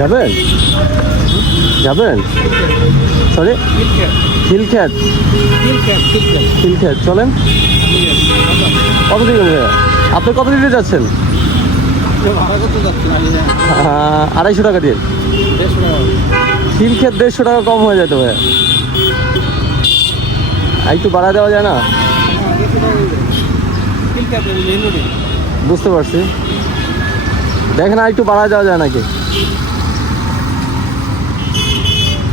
যাবেন? যাবেন? সরি খিলখ্যাত খিলখ্যাত চলেন? কত দিন আপনি কত দিনে যাচ্ছেন? আড়াইশো টাকা দিয়ে? খিলখ্যাত দেড়শো টাকা কম হয়ে যেত ভাইয়া। একটু বাড়া দেওয়া যায় না? বুঝতে পারছি। দেখেন আর একটু বাড়া দেওয়া যায় নাকি?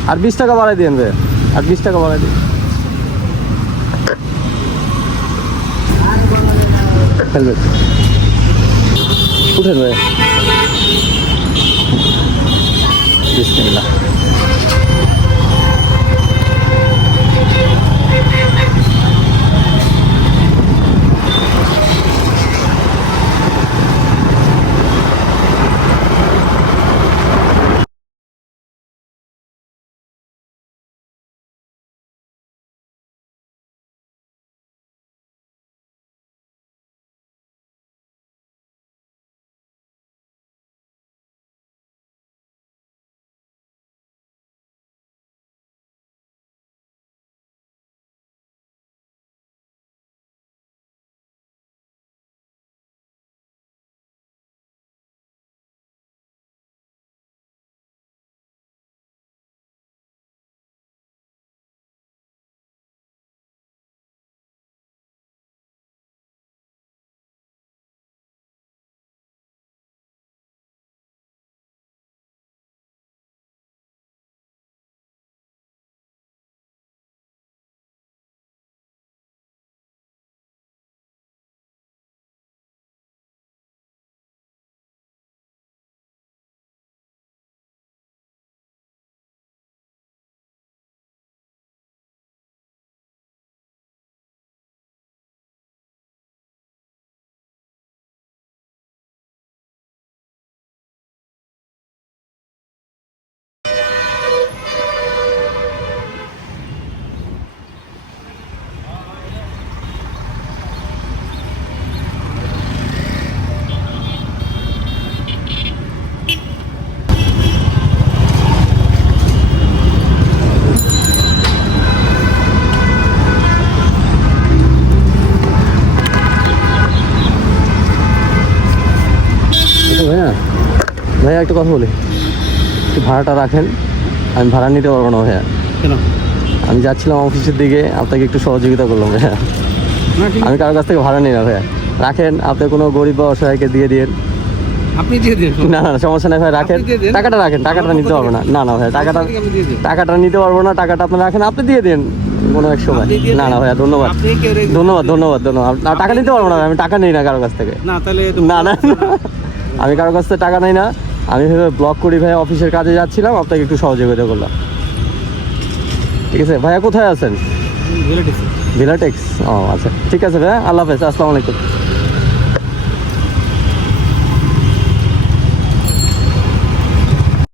আর বিশ টাকা বাড়াই দিন ভাই আর বিশ টাকা বাড়াই দিন হেলমেট উঠেন ভাই বিসমিল্লাহ। ভাইয়া ভাইয়া একটা কথা বলি। একটু ভাড়াটা রাখেন। আমি ভাড়া নিতে পারব না ভাইয়া। কেন? আমি যাচ্ছিলাম অফিসের দিকে আপনাকে একটু সহযোগিতা করলাম ভাইয়া। আমি কারোর কাছ থেকে ভাড়া নিই না ভাইয়া। রাখেন আপনি কোনো গরিব বা অসহায়কে দিয়ে দিন আপনি দিয়ে দিন। না না সমস্যা নেই ভাই রাখেন। টাকাটা রাখেন টাকাটা নিতে পারব না। না না ভাইয়া টাকাটা টাকাটা নিতে পারব না টাকাটা আপনি রাখেন আপনি দিয়ে দিন কোনো এক সময়। না না ভাইয়া ধন্যবাদ। ধন্যবাদ ধন্যবাদ ধন্যবাদ। না টাকা নিতে পারব না আমি টাকা নিই না কারোর কাছ থেকে। না তাহলে না না। আমি কারোর কাছ থেকে টাকা নেই না। আমি ভেবে ব্লক করি ভাই অফিসের কাজে যাচ্ছিলাম আপনাকে একটু সহযোগিতা করলাম। ঠিক আছে? ভাইয়া কোথায় আছেন? ভিলাটেক্স ও আচ্ছা। ঠিক আছে ভাইয়া আল্লাহ হাফেজ আসসালামু আলাইকুম।